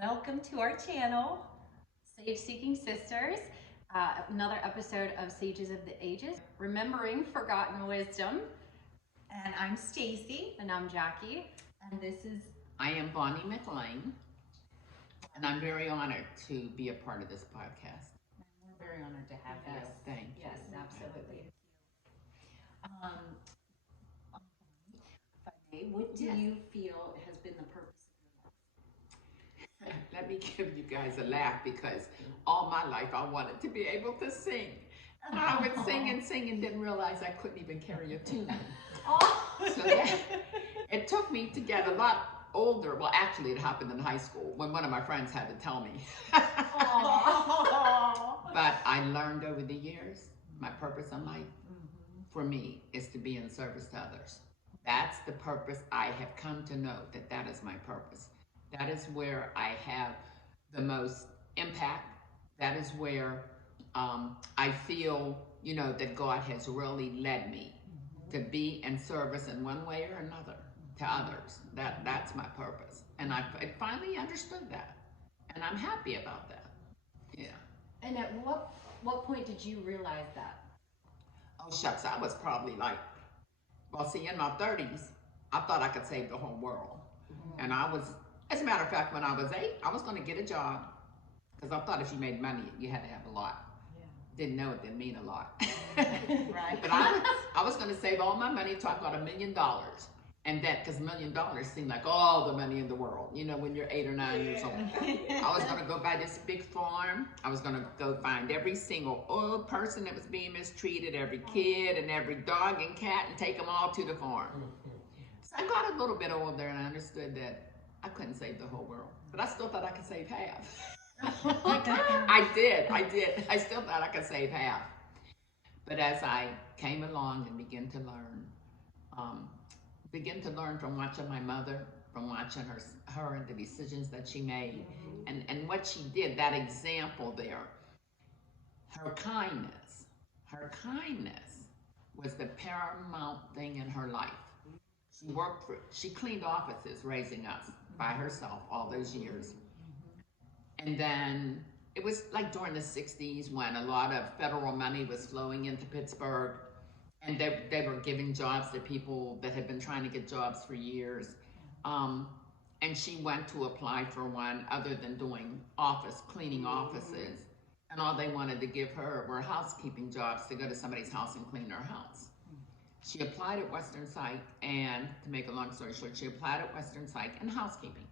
Welcome to our channel, Sage Seeking Sisters. Another episode of Sages of the Ages, remembering forgotten wisdom. And I'm Stacy. And I'm Jackie. And this is... I am Bonnie McLean. And I'm very honored to be a part of this podcast. We're very honored to have you. Thank you. Yes, absolutely. What do you feel has been the purpose of your life? Let me give you guys a laugh because all my life I wanted to be able to sing. And I would sing and didn't realize I couldn't even carry a tune. So it took me to get a lot older. Well, actually it happened in high school when one of my friends had to tell me. But I learned over the years, my purpose in life for me is to be in service to others. That's the purpose. I have come to know that is my purpose. That is where I have the most impact. That is where I feel, that God has really led me to be in service in one way or another to others. That's my purpose. And I finally understood that. And I'm happy about that. Yeah. And at what point did you realize that? Oh, shucks, I was probably in my 30s, I thought I could save the whole world. And I was, as a matter of fact, when I was 8, I was going to get a job because I thought if you made money, you had to have a lot. Didn't know it didn't mean a lot. Right. But I was going to save all my money until I got $1 million. And that, because $1 million seemed like all the money in the world, when you're 8 or 9 years old. I was going to go buy this big farm. I was going to go find every single old person that was being mistreated, every kid and every dog and cat, and take them all to the farm. So I got a little bit older and I understood that I couldn't save the whole world, but I still thought I could save half. I did. I still thought I could save half. But as I came along and began to learn from watching my mother, from watching her and the decisions that she made, and what she did, that example there, her kindness was the paramount thing in her life. She cleaned offices raising us by herself all those years. And then it was like during the 60s when a lot of federal money was flowing into Pittsburgh, and they were giving jobs to people that had been trying to get jobs for years. And she went to apply for one other than doing cleaning offices. And all they wanted to give her were housekeeping jobs to go to somebody's house and clean their house. She applied at Western Psych, and to make a long story short, she applied at Western Psych in housekeeping.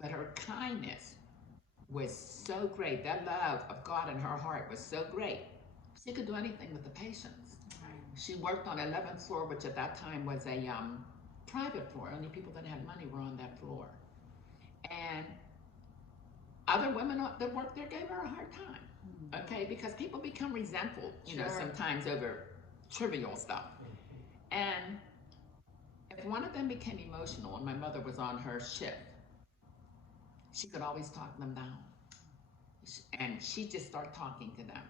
But her kindness was so great. That love of God in her heart was so great. She could do anything with the patients. She worked on 11th floor, which at that time was a private floor. Only people that had money were on that floor. And other women that worked there gave her a hard time, okay? Because people become resentful, sometimes over trivial stuff. And if one of them became emotional and my mother was on her shift, she could always talk them down. And she'd just start talking to them.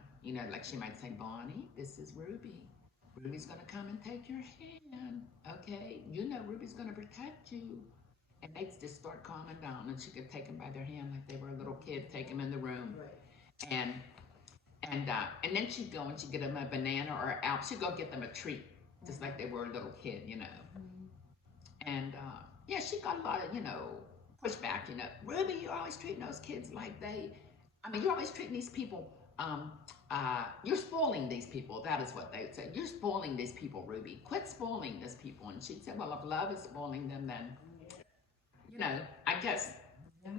Like she might say, Bonnie, this is Ruby. Ruby's gonna come and take your hand, okay? Ruby's gonna protect you. And they'd just start calming down, and she could take them by their hand like they were a little kid, take them in the room. Right. And then she'd go and she'd get them a banana or an apple. She'd go get them a treat, just like they were a little kid, And she got a lot of, pushback, Ruby, you're always treating those kids like you're always treating these people, you're spoiling these people. That is what they would say. You're spoiling these people, Ruby. Quit spoiling these people. And she'd say, well, if love is spoiling them, then, I guess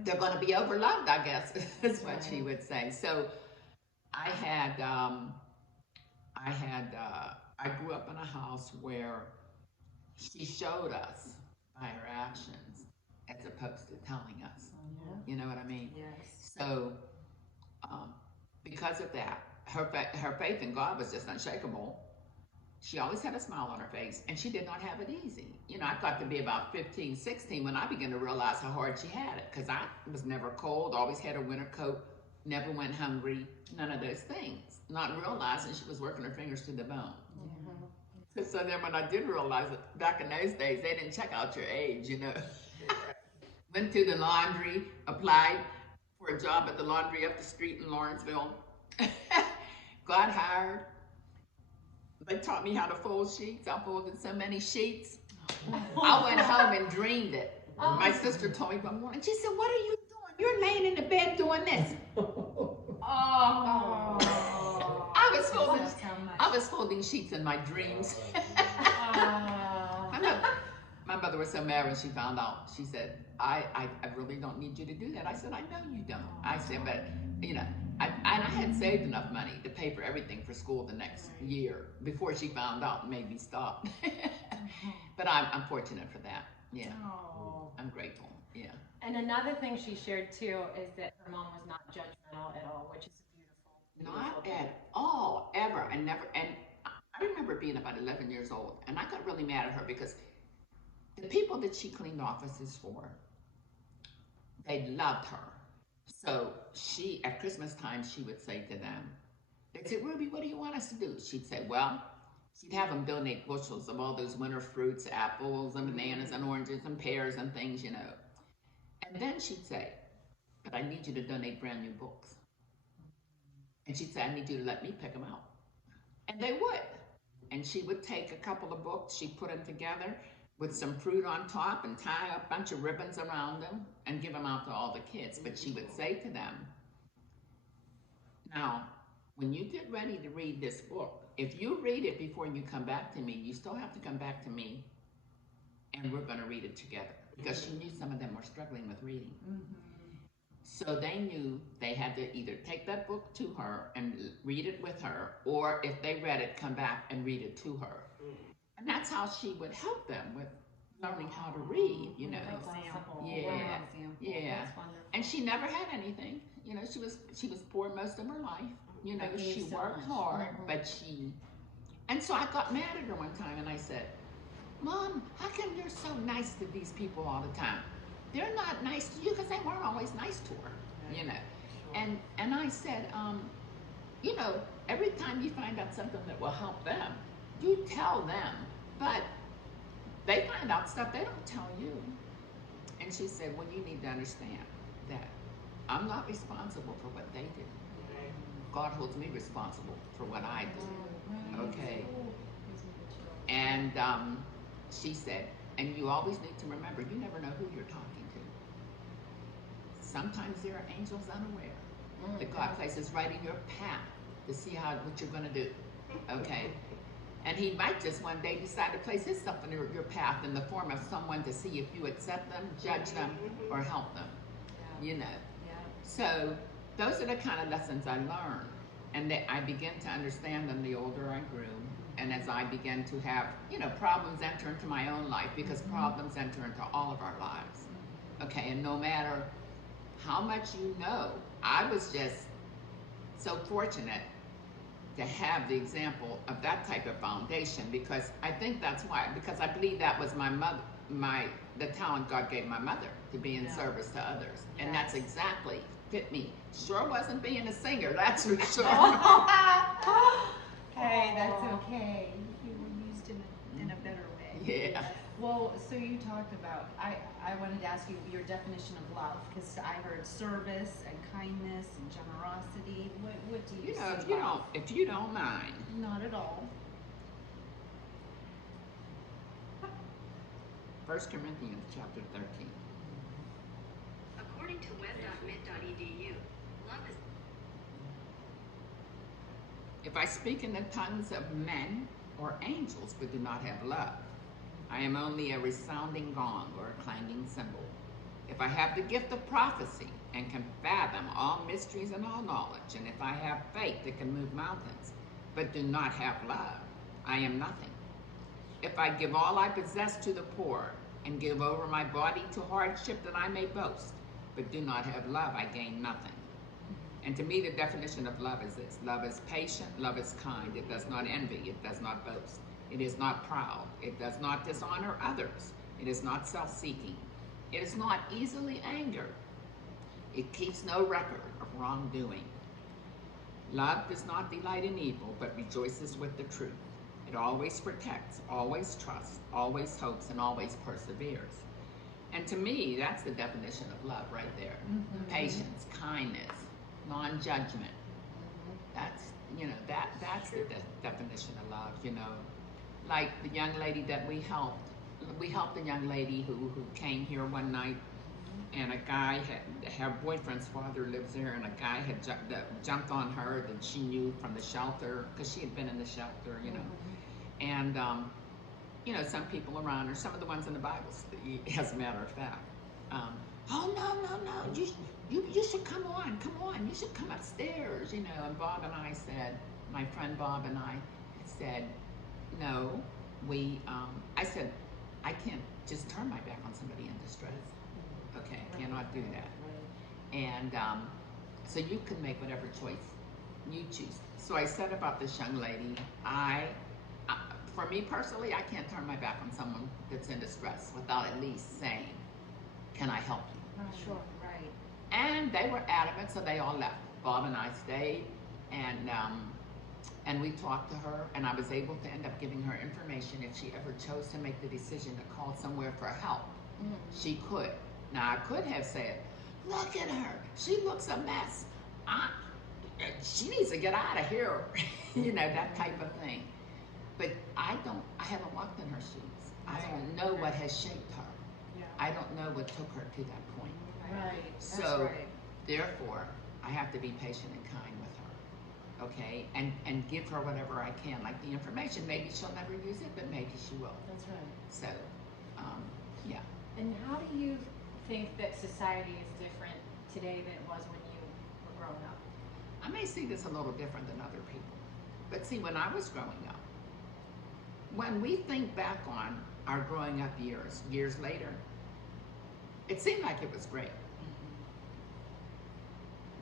they're going to be overloved, I guess, is what she would say. So I grew up in a house where she showed us by her actions as opposed to telling us. You know what I mean? Yes. So because of that, her faith in God was just unshakable. She always had a smile on her face, and she did not have it easy. I got to be about 15, 16 when I began to realize how hard she had it, because I was never cold, always had a winter coat, never went hungry, none of those things, not realizing she was working her fingers to the bone. So then when I did realize it, back in those days, they didn't check out your age, Went to the laundry, applied for a job at the laundry up the street in Lawrenceville. Got hired. They taught me how to fold sheets. I folded so many sheets. I went home and dreamed it. My sister told me one morning, she said, "What are you doing? You're laying in the bed doing this." Oh. I was folding sheets in my dreams. My mother was so mad when she found out. She said, I really don't need you to do that. I said, "I know you don't." I said, "But, you know," I had saved enough money to pay for everything for school the next year before she found out and made me stop. But I'm fortunate for that. Yeah. Oh. I'm grateful. Yeah. And another thing she shared too is that her mom was not judgmental at all, which is beautiful. Not at all, ever. I never, and I remember being about 11 years old, and I got really mad at her because the people that she cleaned offices for, they loved her. So she, at Christmas time, she would say to them, they'd say, "Ruby, what do you want us to do?" She'd say, well, she'd have them donate bushels of all those winter fruits, apples and bananas and oranges and pears and things, you know. And then she'd say, "But I need you to donate brand new books." And she'd say, "I need you to let me pick them out." And they would. And she would take a couple of books, she'd put them together with some fruit on top and tie a bunch of ribbons around them and give them out to all the kids. But she would say to them, "Now, when you get ready to read this book, if you read it before you come back to me, you still have to come back to me and we're going to read it together." Because she knew some of them were struggling with reading. So they knew they had to either take that book to her and read it with her, or if they read it, come back and read it to her. And that's how she would help them with learning how to read, you know. Example. Yeah. Example. Yeah. That's wonderful. And she never had anything. You know, she was poor most of her life. You know, But gave she so worked much. hard, but she, and so I got mad at her one time and I said, "Mom, how come you're so nice to these people all the time? They're not nice to you because they weren't always nice to her, you know." And I said, you know, every time you find out something that will help them, you tell them, but they find out stuff they don't tell you. And she said, "Well, you need to understand that I'm not responsible for what they do. God holds me responsible for what I do." Okay. And she said, "And you always need to remember, you never know who you're talking to. Sometimes there are angels unaware that God places right in your path to see what you're going to do." Okay. And he might just one day decide to place his stuff in your path in the form of someone to see if you accept them, judge them, or help them. You know. So those are the kind of lessons I learned, and that I began to understand them the older I grew, and as I began to have, you know, problems enter into my own life, because problems enter into all of our lives. Okay, and no matter how much you know, I was just so fortunate to have the example of that type of foundation, because I think that's why, because I believe that was my mother, the talent God gave my mother to be in service to others. And that's exactly fit me. Sure wasn't being a singer, that's for sure. Hey, that's okay. You were used in a better way. Yeah. Well, so you talked about, I wanted to ask you your definition of love, because I heard service and kindness and generosity. What do you You know, see? if you don't mind. Not at all. 1 Corinthians chapter 13. According to web.mid.edu, love is If I speak in the tongues of men or angels but do not have love, I am only a resounding gong or a clanging cymbal. If I have the gift of prophecy and can fathom all mysteries and all knowledge, and if I have faith that can move mountains but do not have love, I am nothing. If I give all I possess to the poor and give over my body to hardship that I may boast, but do not have love, I gain nothing. And to me, the definition of love is this: love is patient, love is kind, it does not envy, it does not boast, it is not proud, it does not dishonor others, it is not self-seeking, it is not easily angered, it keeps no record of wrongdoing. Love does not delight in evil, but rejoices with the truth. It always protects, always trusts, always hopes, and always perseveres. And to me, that's the definition of love right there. Patience, kindness, non-judgment. That's, that's the definition of love, Like the young lady that we helped a young lady who came here one night, and a guy her boyfriend's father lives there, and a guy had jumped on her that she knew from the shelter, because she had been in the shelter, And, some people around her, some of the ones in the Bible, as a matter of fact, oh, no, you should come on, you should come upstairs, And Bob and I said, my friend Bob and I said, no, I said, I can't just turn my back on somebody in distress. Okay, I cannot do that. And so you can make whatever choice you choose. So I said about this young lady, for me personally, I can't turn my back on someone that's in distress without at least saying, can I help you? Sure, right. And they were adamant, so they all left. Bob and I stayed, and we talked to her, and I was able to end up giving her information if she ever chose to make the decision to call somewhere for help. She could. Now, I could have said, look at her, she looks a mess. She needs to get out of here, that type of thing. But I haven't walked in her shoes. I don't know what has shaped her. Yeah. I don't know what took her to that point. Right. So, therefore, I have to be patient and kind with her, okay? And give her whatever I can, like the information. Maybe she'll never use it, but maybe she will. That's right. So, yeah. And how do you think that society is different today than it was when you were growing up? I may see this a little different than other people. But see, when I was growing up, when we think back on our growing up years later, it seemed like it was great.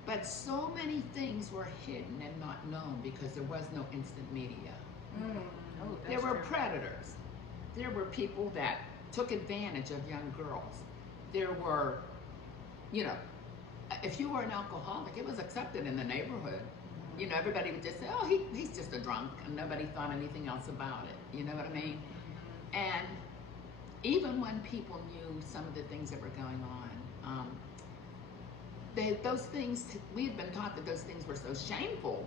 But so many things were hidden and not known because there was no instant media. There were predators. There were people that took advantage of young girls. There were, if you were an alcoholic, it was accepted in the neighborhood. Everybody would just say, oh, he's just a drunk, and nobody thought anything else about it. You know what I mean? And even when people knew some of the things that were going on, those things, we had been taught that those things were so shameful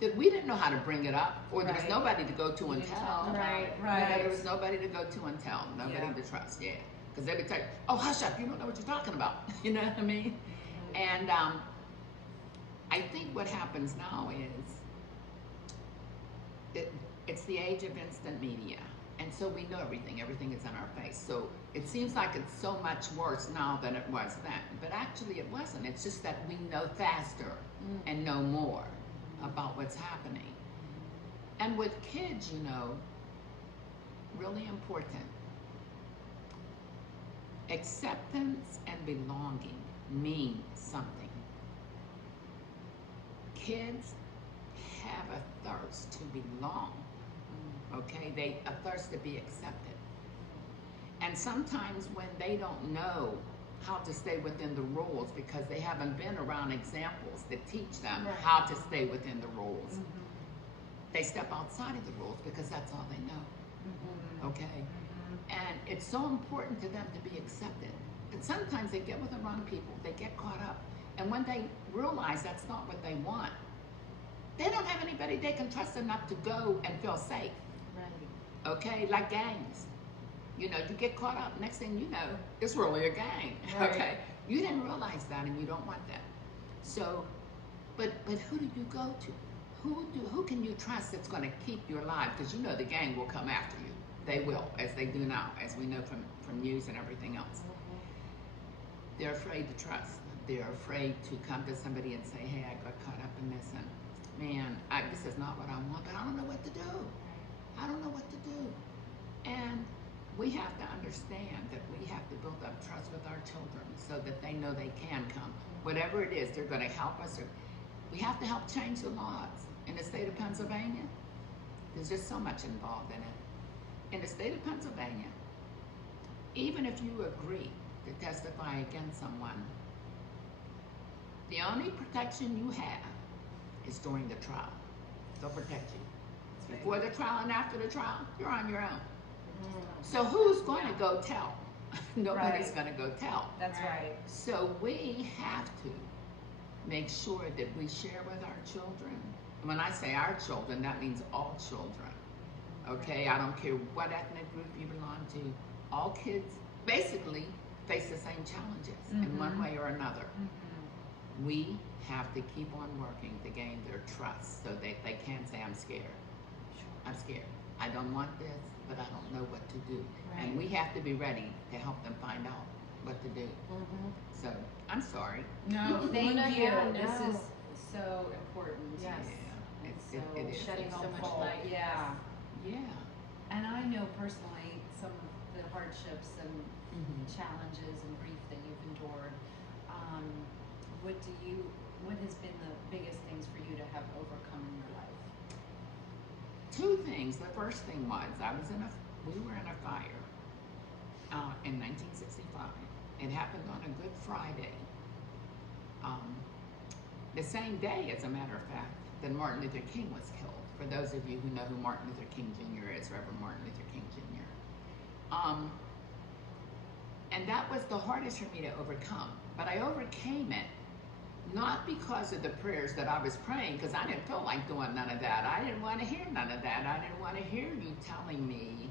that we didn't know how to bring it up, or there was nobody to go to and tell. Right. There was nobody to go to and tell, nobody to trust, Because they would tell you, oh, hush up, you don't know what you're talking about. You know what I mean? And I think what happens now is it's the age of instant media. And so we know everything is in our face. So it seems like it's so much worse now than it was then. But actually it wasn't. It's just that we know faster and know more about what's happening. And with kids, really important, acceptance and belonging mean something. Kids have a thirst to belong, okay? A thirst to be accepted. And sometimes when they don't know how to stay within the rules because they haven't been around examples that teach them how to stay within the rules, they step outside of the rules because that's all they know, okay? And it's so important to them to be accepted. And sometimes they get with the wrong people, they get caught up. And when they realize that's not what they want, they don't have anybody they can trust enough to go and feel safe. Right. Okay, like gangs. You get caught up, next thing you know, it's really a gang. Right. Okay? You didn't realize that and you don't want that. So, but who do you go to? Who can you trust that's going to keep you alive? Because the gang will come after you. They will, as they do now, as we know from news and everything else. They're afraid to trust. They're afraid to come to somebody and say, hey, I got caught up in this, and man, this is not what I want, but I don't know what to do. I don't know what to do. And we have to understand that we have to build up trust with our children so that they know they can come. Whatever it is, they're going to help us. We have to help change the laws. In the state of Pennsylvania, there's just so much involved in it. In the state of Pennsylvania, even if you agree to testify against someone, the only protection you have is during the trial. They'll protect you. Before the trial and after the trial, you're on your own. So who's going to go tell Nobody's Right. gonna go tell. That's right. So we have to make sure that we share with our children. When I say our children, that means all children. Okay, I don't care what ethnic group you belong to. All kids basically face the same challenges in one way or another. We have to keep on working to gain their trust so they can't say, I'm scared. I'm scared. I don't want this, but I don't know what to do. Right. And we have to be ready to help them find out what to do. So, I'm sorry. No, thank No, you. yeah, This no. is so important. Yes. Yeah, So it is. shedding so much helpful. light. Yeah. Yeah. And I know personally some of the hardships and challenges and grief that you've endured. What has been the biggest things for you to have overcome in your life? Two things. The first thing was we were in a fire in 1965. It happened on a Good Friday. The same day, as a matter of fact, that Martin Luther King was killed. For those of you who know who Martin Luther King Jr. is, Reverend Martin Luther King Jr. And that was the hardest for me to overcome. But I overcame it not because of the prayers that I was praying, because I didn't feel like doing none of that. I didn't want to hear none of that. I didn't want to hear you telling me,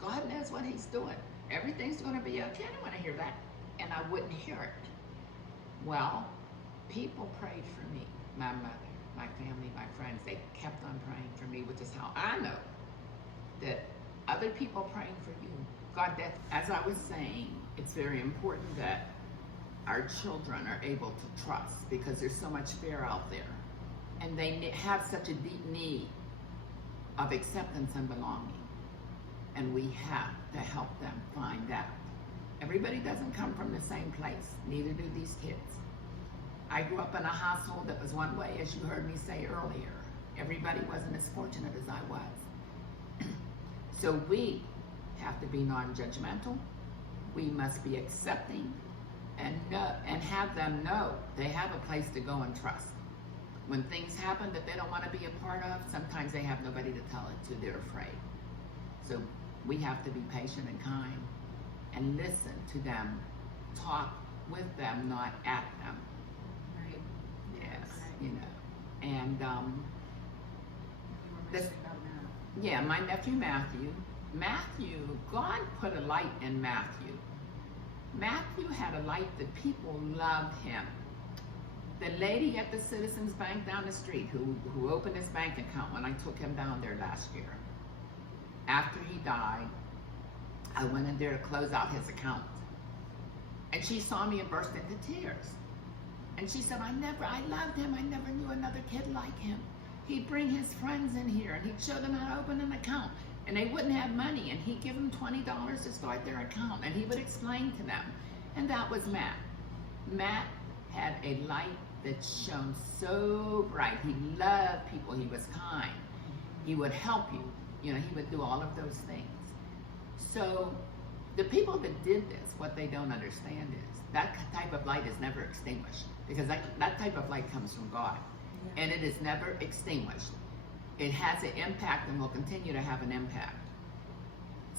God knows what he's doing. Everything's going to be okay. I didn't want to hear that. And I wouldn't hear it. Well, people prayed for me. My mother, my family, my friends, they kept on praying for me, which is how I know that other people praying for you. God, that, as I was saying, it's very important that our children are able to trust, because there's so much fear out there. And they have such a deep need of acceptance and belonging. And we have to help them find that. Everybody doesn't come from the same place, neither do these kids. I grew up in a household that was one way, as you heard me say earlier. Everybody wasn't as fortunate as I was. So we have to be non-judgmental. We must be accepting and have them know they have a place to go and trust. When things happen that they don't want to be a part of, sometimes they have nobody to tell it to, they're afraid. So we have to be patient and kind and listen to them, talk with them, not at them. Right. Yes, Right. you know. And You were mentioning about Matt. yeah, my nephew Matthew, God put a light in Matthew. Matthew had a light that people loved him. The lady at the Citizens Bank down the street who opened his bank account when I took him down there last year, after he died, I went in there to close out his account. And she saw me and burst into tears. And she said, I loved him. I never knew another kid like him. He'd bring his friends in here and he'd show them how to open an account. And they wouldn't have money, and he'd give them $20 to start their account, and he would explain to them. And that was Matt. Matt had a light that shone so bright. He loved people. He was kind. He would help you. You know, he would do all of those things. So the people that did this, what they don't understand is that type of light is never extinguished, because that type of light comes from God. Yeah. And it is never extinguished. It has an impact and will continue to have an impact.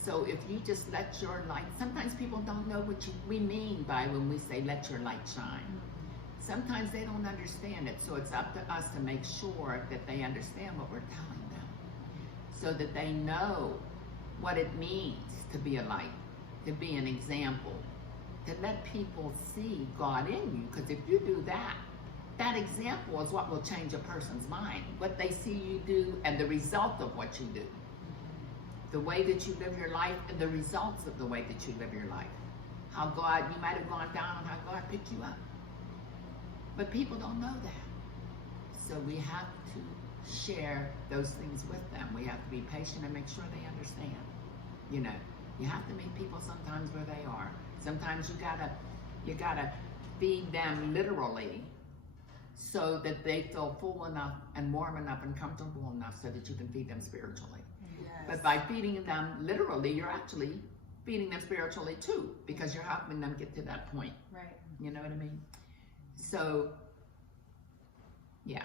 So if you just let your light, sometimes people don't know what we mean by when we say let your light shine. Sometimes they don't understand it, so it's up to us to make sure that they understand what we're telling them, so that they know what it means to be a light, to be an example, to let people see God in you. Because if you do that, that example is what will change a person's mind, what they see you do and the result of what you do. The way that you live your life and the results of the way that you live your life. How God, you might have gone down and how God picked you up. But people don't know that. So we have to share those things with them. We have to be patient and make sure they understand. You know, you have to meet people sometimes where they are. Sometimes you gotta feed them literally, so that they feel full enough and warm enough and comfortable enough so that you can feed them spiritually. Yes. But by feeding them literally, you're actually feeding them spiritually too, because you're helping them get to that point. Right. You know what I mean? So, yeah.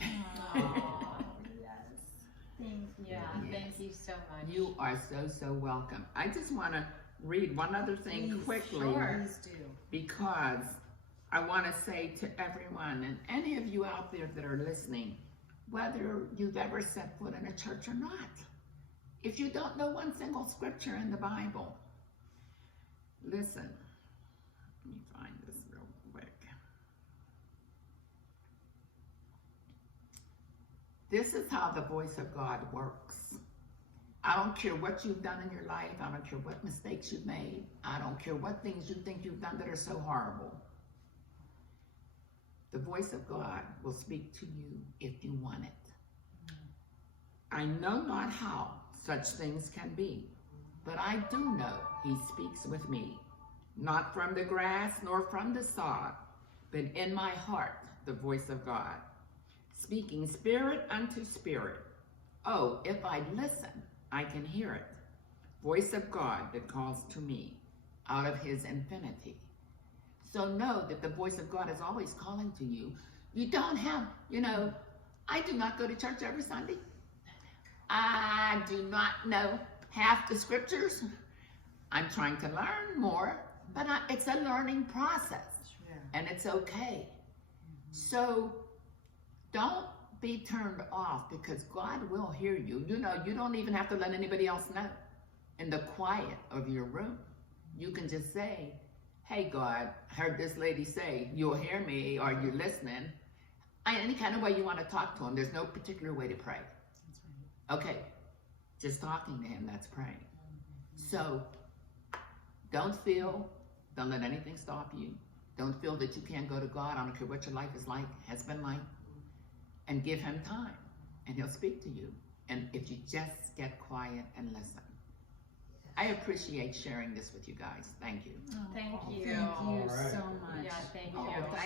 Aw, yes. Thank you. Yes. Thank you so much. You are so welcome. I just want to read one other thing Please, quickly. sure. Please do. Because I want to say to everyone, and any of you out there that are listening, whether you've ever set foot in a church or not, if you don't know one single scripture in the Bible, listen. Let me find this real quick. This is how the voice of God works. I don't care what you've done in your life. I don't care what mistakes you've made. I don't care what things you think you've done that are so horrible. The voice of God will speak to you if you want it. I know not how such things can be, but I do know he speaks with me, not from the grass nor from the sod, but in my heart, the voice of God, speaking spirit unto spirit. Oh, if I listen, I can hear it. Voice of God that calls to me out of his infinity. So know that the voice of God is always calling to you. You don't have, I do not go to church every Sunday. I do not know half the scriptures. I'm trying to learn more, but it's a learning process, and it's okay. So don't be turned off, because God will hear you. You don't even have to let anybody else know. In the quiet of your room, you can just say, hey, God, heard this lady say, you'll hear me, or you're listening. Any kind of way you want to talk to him. There's no particular way to pray. That's right. Okay, just talking to him, that's praying. So don't let anything stop you. Don't feel that you can't go to God. I don't care what your life is like, has been like. And give him time, and he'll speak to you. And if you just get quiet and listen. I appreciate sharing this with you guys. Thank you. Thank you. Thank you All right. so